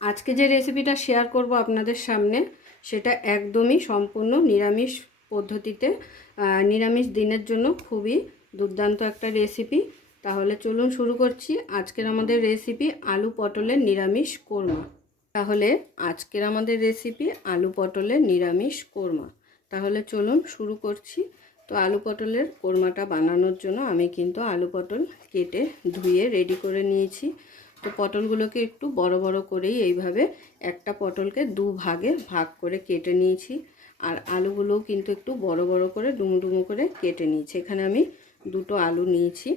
আজকে যে রেসিপিটা শেয়ার করব আপনাদের সামনে সেটা একদমই সম্পূর্ণ নিরামিষ পদ্ধতিতে, নিরামিষ দিনের জন্য খুবই দুর্দান্ত একটা রেসিপি। তাহলে চলুন শুরু করছি আজকের আমাদের রেসিপি আলু পটলের নিরামিষ কোরমা। আলু পটলের নিরামিষ কোরমা। তাহলে চলুন শুরু করছি। তো আলু পটলের কোরমাটা বানানোর জন্য আমি কিন্তু আলু পটল কেটে ধুয়ে রেডি করে নিয়েছি। তো পটলগুলোকে একটু বড় বড় করেই এইভাবে একটা পটলকে দু ভাগে ভাগ করে কেটে নিয়েছি। আর আলুগুলোও কিন্তু একটু বড় বড় করে ডুমো ডুমো করে কেটে নিয়েছি। এখানে আমি দুটো আলু নিয়েছি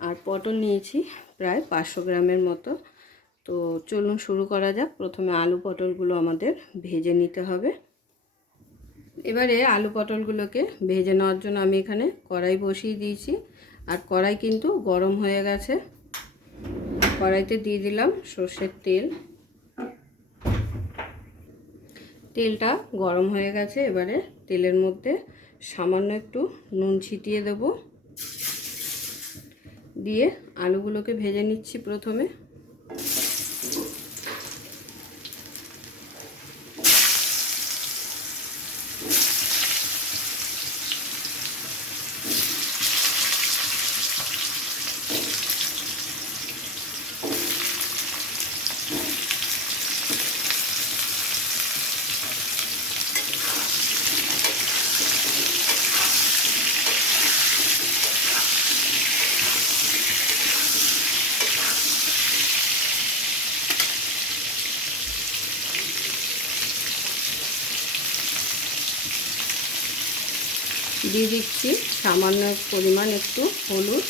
আর পটল নিয়েছি প্রায় 500 গ্রামের মতো। তো চলুন শুরু করা যাক। প্রথমে আলু পটলগুলো আমাদের ভেজে নিতে হবে। এবারে আলু পটলগুলোকে ভেজে নেওয়ার জন্য আমি এখানে কড়াই বসিয়ে দিয়েছি। আর কড়াই কিন্তু গরম হয়ে গেছে। কড়াইতে দিয়ে দিলাম সর্ষের তেল। তেলটা গরম হয়ে গেছে। এবারে তেলের মধ্যে সামান্য একটু নুন ছিটিয়ে দেব, দিয়ে আলুগুলোকে ভেজে নিচ্ছি প্রথমে। দিয়ে দিচ্ছি সামান্য পরিমাণ একটু হলুদ,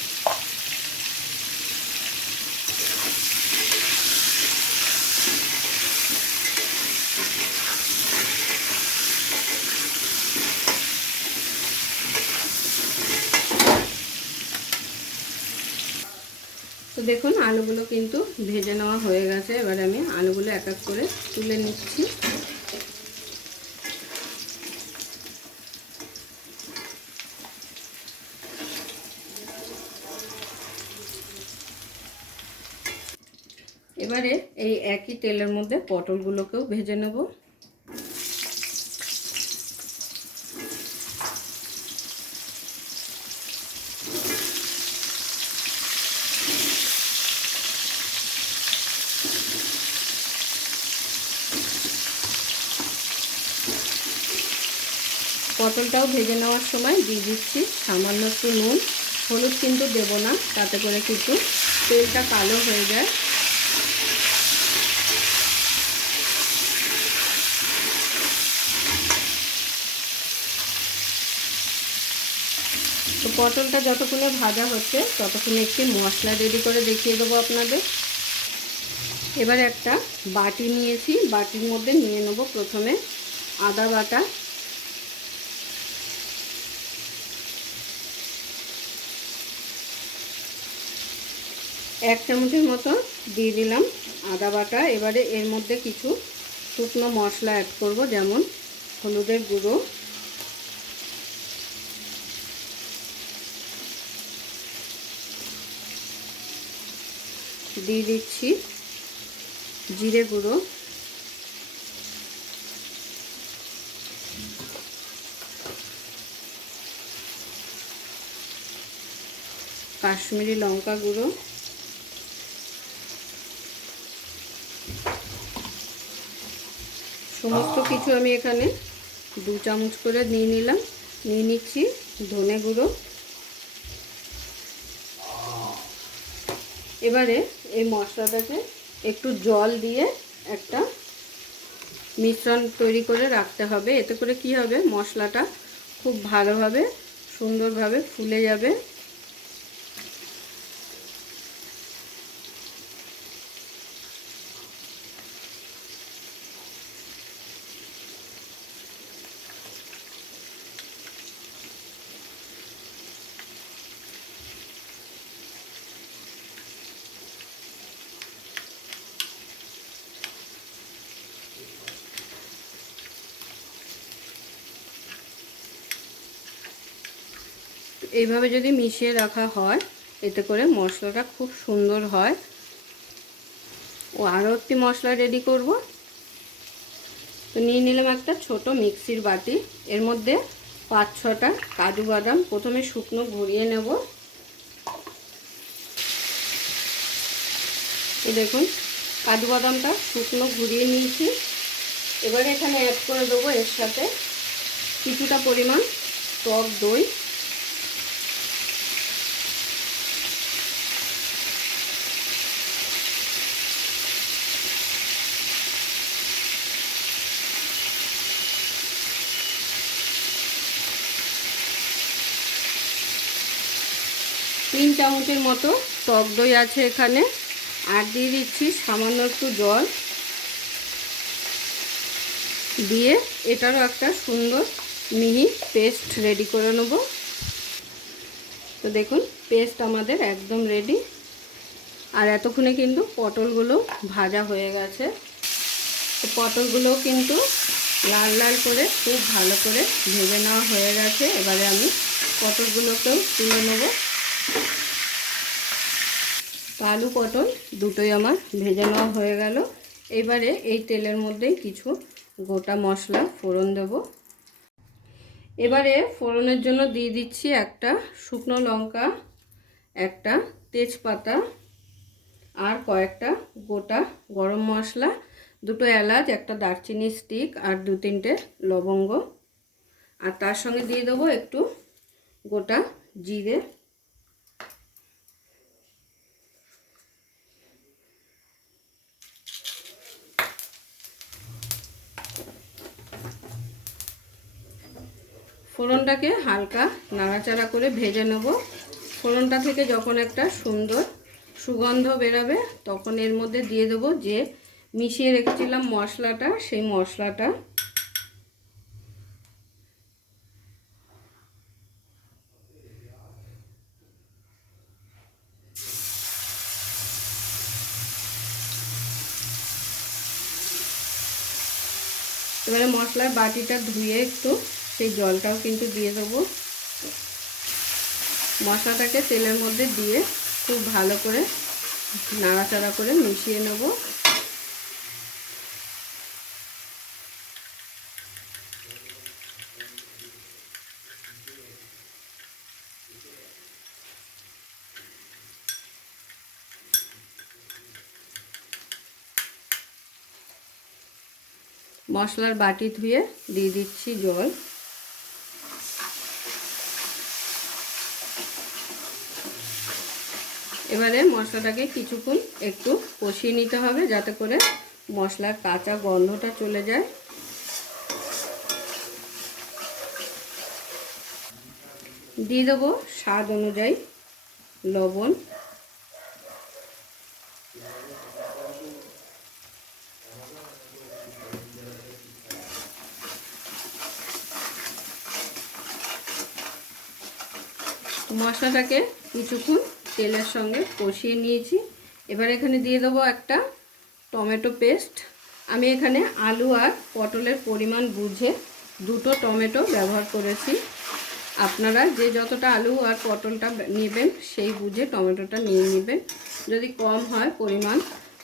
তো দেখুন আলুগুলো কিন্তু ভেজে নেওয়া হয়ে গেছে। এবার আমি আলুগুলো এক এক করে তুলে নিচ্ছি। এবারে এই একই তেলের মধ্যে পটলগুলোকেও ভেজে নেব। পটলটাও ভেজে নেওয়ার সময় দিয়ে দিচ্ছি সামান্য একটু নুন। হলুদ কিন্তু দেব না, তাতে করে কিন্তু তেলটা কালো হয়ে যায়। তো পটলটা যতক্ষণে ভাজা হচ্ছে ততক্ষণে একটি মশলা রেডি করে দেখিয়ে দেবো আপনাদের। এবার একটা বাটি নিয়েছি, বাটির মধ্যে নিয়ে নেব প্রথমে আদা বাটা, এক চামচের মতো দিয়ে দিলাম আদা বাটা। এবারে এর মধ্যে কিছু শুকনো মশলা অ্যাড করব, যেমন হলুদের গুঁড়ো, দিয়ে দিচ্ছি জিরে গুঁড়ো, কাশ্মীরি লঙ্কা গুঁড়ো, সমস্ত কিছু আমি এখানে 2 চামচ করে নিয়ে নিচ্ছি ধনে গুঁড়ো। এবারে এই মশলাটাকে একটু জল দিয়ে একটা মিশ্রণ তৈরি করে রাখতে হবে। এতে করে কি হবে, মশলাটা খুব ভালোভাবে সুন্দরভাবে ফুলে যাবে। এইভাবে যদি মিশিয়ে রাখা হয় এতে করে মশলাটা খুব সুন্দর হয়। ও আরও একটি মশলা রেডি করব। তো নিয়ে নিলাম একটা ছোট মিক্সির বাটি, এর মধ্যে 5-6টা কাজু বাদাম প্রথমে শুকনো ঘুরিয়ে নেব। এই দেখুন কাজু বাদামটা শুকনো ঘুরিয়ে নিয়েছি। এবারে এখানে অ্যাড করে দেবো এর সাথে কিছুটা পরিমাণ টক দই, তিন চামচের মতো টক দই আছে এখানে, আর দিয়ে দিচ্ছি সামান্য একটু জল দিয়ে এটারও একটা সুন্দর মিহি পেস্ট রেডি করে নেব। তো দেখুন পেস্ট আমাদের একদম রেডি। আর এতক্ষণে কিন্তু পটলগুলো ভাজা হয়ে গেছে। তো পটলগুলোও কিন্তু লাল লাল করে খুব ভালো করে ভেজে নেওয়া হয়ে গেছে। এবারে আমি পটলগুলোকেও তুলে নেব। আলু পটল দুটোই আমার ভেজে নেওয়া হয়ে গেল। এবারে এই তেলের মধ্যেই কিছু গোটা মশলা ফোড়ন দেব। এবারে ফোড়নের জন্য দিয়ে দিচ্ছি একটা শুকনো লঙ্কা, একটা তেজপাতা, আর কয়েকটা গোটা গরম মশলা, দুটো এলাচ, একটা দারচিনি স্টিক, আর 2-3টে লবঙ্গ। আর তার সঙ্গে দিয়ে দেবো একটু গোটা জিরে। ফোড়নটাকে হালকা নাড়াচাড়া করে ভেজে নেব। ফোড়নটা থেকে যখন একটা সুন্দর সুগন্ধ বেরাবে তখন এর মধ্যে দিয়ে দেবো যে মিশিয়ে রেখেছিলাম মশলাটা, সেই মশলাটা। এবারে মশলার বাটিটা ধুয়ে একটু সেই জলটাও কিন্তু দিয়ে দেবো। মশলাটাকে তেলের মধ্যে দিয়ে খুব ভালো করে নাড়াচাড়া করে মিশিয়ে নেব। মশলার বাটি ধুয়ে দিয়ে দিচ্ছি জল। এবারে মশলাটাকে কিছুক্ষণ একটু কষিয়ে নিতে হবে যাতে করে মশলার কাঁচা গন্ধটা চলে যায়। দিয়ে দেবো স্বাদ অনুযায়ী লবণ, মশলাটাকে কিছুক্ষণ তেলের সঙ্গে কষিয়ে নিয়েছি। এবার এখানে দিয়ে দেবো একটা টমেটো পেস্ট। আমি এখানে আলু আর পটলের পরিমাণ বুঝে 2টো টমেটো ব্যবহার করেছি। আপনারা যে যতটা আলু আর পটলটা নেবেন সেই বুঝে টমেটোটা নিয়ে নেবেন। যদি কম হয় পরিমাণ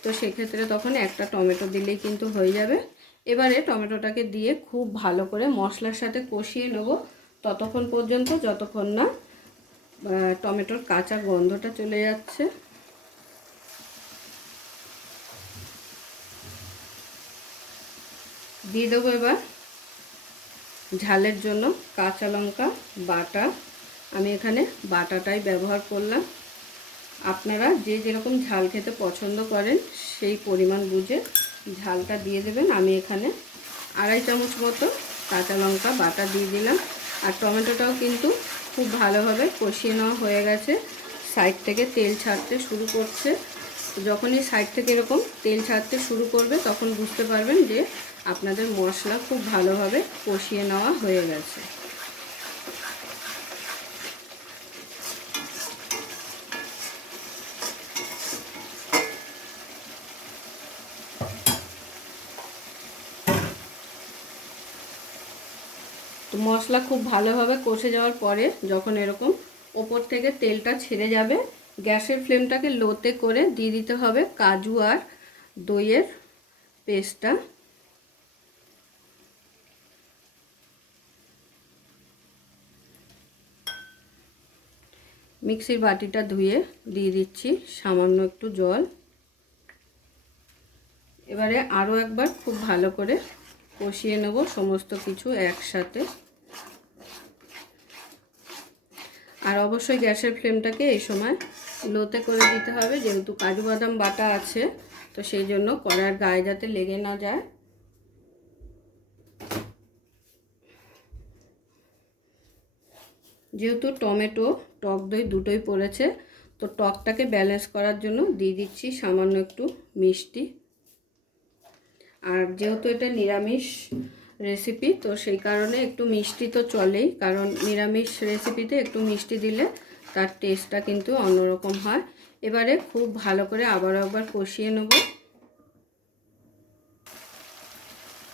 তো সেক্ষেত্রে তখন একটা টমেটো দিলেই কিন্তু হয়ে যাবে। এবারে টমেটোটাকে দিয়ে খুব ভালো করে মশলার সাথে কষিয়ে নেব ততক্ষণ পর্যন্ত যতক্ষণ না টমেটোর কাঁচা গন্ধটা চলে যাচ্ছে। দিয়ে দেবো এবার ঝালের জন্য কাঁচা লঙ্কা বাটা। আমি এখানে বাটাটাই ব্যবহার করলাম। আপনারা যে যেরকম ঝাল খেতে পছন্দ করেন সেই পরিমাণ বুঝে ঝালটা দিয়ে দেবেন। আমি এখানে 2.5 চামচ মতো কাঁচা লঙ্কা বাটা দিয়ে দিলাম। আর টমেটোটাও কিন্তু খুব ভালোভাবে কষিয়ে নেওয়া হয়ে গেছে। সাইড থেকে তেল ছাড়তে শুরু করছে। যখনই সাইড থেকে এরকম তেল ছাড়তে শুরু করবে তখন বুঝতে পারবেন যে আপনাদের মশলা খুব ভালোভাবে কষিয়ে নেওয়া হয়ে গেছে। তো মশলা খুব ভালোভাবে কষে যাওয়ার পরে যখন এরকম ওপর থেকে তেলটা ছেড়ে যাবে গ্যাসের ফ্লেমটাকে লোতে করে দিয়ে দিতে হবে কাজু আর দইয়ের পেস্টটা। মিক্সির বাটিটা ধুয়ে দিয়ে দিচ্ছি সামান্য একটু জল। এবারে আরও একবার খুব ভালো করে কষিয়ে নেব সমস্ত কিছু একসাথে। আর অবশ্যই গ্যাসের ফ্লেমটাকে এই সময় লোতে করে দিতে হবে, যেহেতু কাজু বাদাম বাটা আছে, তো সেই জন্য কড়ার গায়ে যাতে লেগে না যায়। যেহেতু টমেটো টক দই দুটোই পড়েছে, তো টকটাকে ব্যালেন্স করার জন্য দিয়ে দিচ্ছি সামান্য একটু মিষ্টি। আর যেহেতু এটা নিরামিষ রেসিপি, তো সেই কারণে একটু মিষ্টি তো চলেই, কারণ নিরামিষ রেসিপিতে একটু মিষ্টি দিলে তার টেস্টটা কিন্তু অন্যরকম হয়। এবারে খুব ভালো করে আবার কষিয়ে নেব।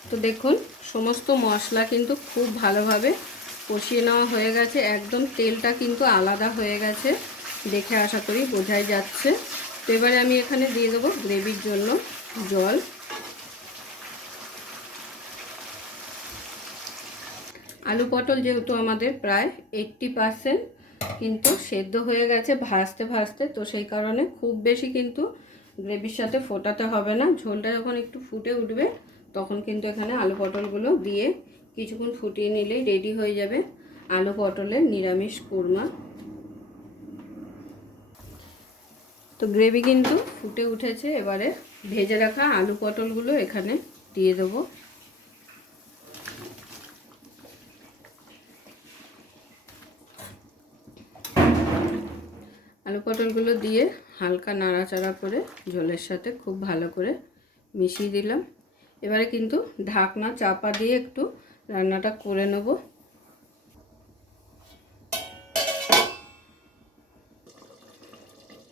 তো দেখুন সমস্ত মশলা কিন্তু খুব ভালোভাবে কষিয়ে নেওয়া হয়ে গেছে, একদম তেলটা কিন্তু আলাদা হয়ে গেছে, দেখে আশা করি বোঝাই যাচ্ছে। তো এবারে আমি এখানে দিয়ে দেবো গ্রেভির জন্য জল। আলু পটল যেহেতু আমাদের প্রায় 80% কিন্তু সেদ্ধ হয়ে গেছে ভাজতে ভাজতে, তো সেই কারণে খুব বেশি কিন্তু গ্রেভির সাথে ফোটাতে হবে না। ঝোলটা যখন একটু ফুটে উঠবে তখন কিন্তু এখানে আলু পটলগুলো দিয়ে কিছুক্ষণ ফুটিয়ে নিলেই রেডি হয়ে যাবে আলু পটলের নিরামিষ কোরমা। তো গ্রেভি কিন্তু ফুটে উঠেছে, এবারে ভেজে রাখা আলু পটলগুলো এখানে দিয়ে দেবো। আলু পটলগুলো দিয়ে হালকা নাড়াচাড়া করে ঝোলের সাথে খুব ভালো করে মিশিয়ে দিলাম। এবারে কিন্তু ঢাকনা চাপা দিয়ে একটু রান্নাটা করে নেব।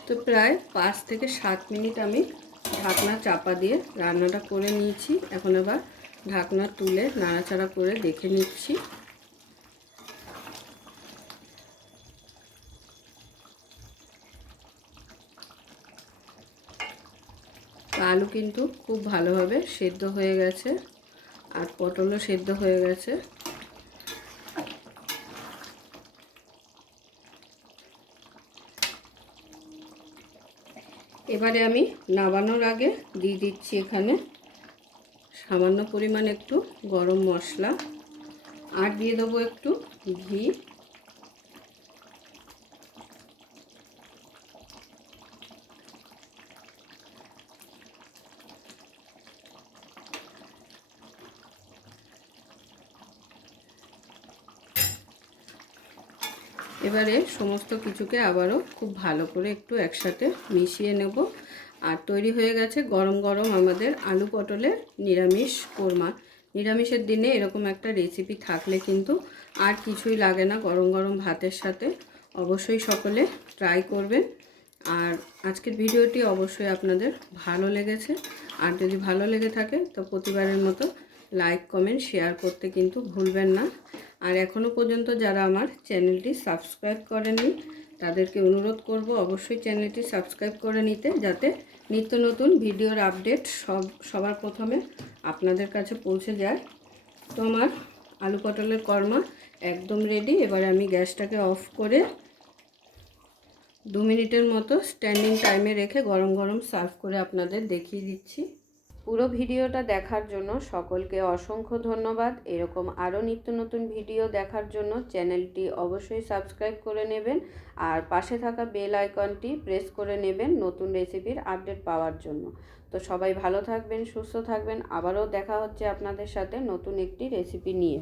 তো প্রায় 5 থেকে 7 মিনিট আমি ঢাকনা চাপা দিয়ে রান্নাটা করে নিয়েছি। এখন আবার ঢাকনা তুলে নাড়াচাড়া করে দেখে নিচ্ছি। আলু কিন্তু খুব ভালোভাবে সেদ্ধ হয়ে গেছে আর পটলও সেদ্ধ হয়ে গেছে। এবারে আমি নামানোর আগে দিয়ে দিচ্ছি এখানে সামান্য পরিমাণ একটু গরম মশলা, আর দিয়ে দেবো একটু ঘি। এবারে সমস্ত কিছুকে আবারও খুব ভালো করে একটু একসাথে মিশিয়ে নেব। আর তৈরি হয়ে গেছে গরম গরম আমাদের আলু পটলের নিরামিষ কোরমা। নিরামিষের দিনে এরকম একটা রেসিপি থাকলে কিন্তু আর কিছুই লাগে না গরম গরম ভাতের সাথে। অবশ্যই সকলে ট্রাই করবেন। আর আজকের ভিডিওটি অবশ্যই আপনাদের ভালো লেগেছে, আর যদি ভালো লেগে থাকে তো প্রতিবারের মতো লাইক কমেন্ট শেয়ার করতে কিন্তু ভুলবেন না। আর এখনও পর্যন্ত যারা আমার চ্যানেলটি সাবস্ক্রাইব করেননি তাদেরকে অনুরোধ করব অবশ্যই চ্যানেলটি সাবস্ক্রাইব করে নিতে, যাতে নিত্য নতুন ভিডিওর আপডেট সবার প্রথমে আপনাদের কাছে পৌঁছে যায়। তো আমার আলু পটলের কোরমা একদম রেডি। এবার আমি গ্যাসটাকে অফ করে 2 মিনিটের মতো স্ট্যান্ডিং টাইমে রেখে গরম গরম সার্ভ করে আপনাদের দেখিয়ে দিচ্ছি। পুরো ভিডিওটা দেখার জন্য সকলকে অসংখ্য ধন্যবাদ। এরকম আরও নিত্য নতুন ভিডিও দেখার জন্য চ্যানেলটি অবশ্যই সাবস্ক্রাইব করে নেবেন, আর পাশে থাকা বেল আইকনটি প্রেস করে নেবেন নতুন রেসিপির আপডেট পাওয়ার জন্য। তো সবাই ভালো থাকবেন, সুস্থ থাকবেন। আবারও দেখা হচ্ছে আপনাদের সাথে নতুন একটি রেসিপি নিয়ে।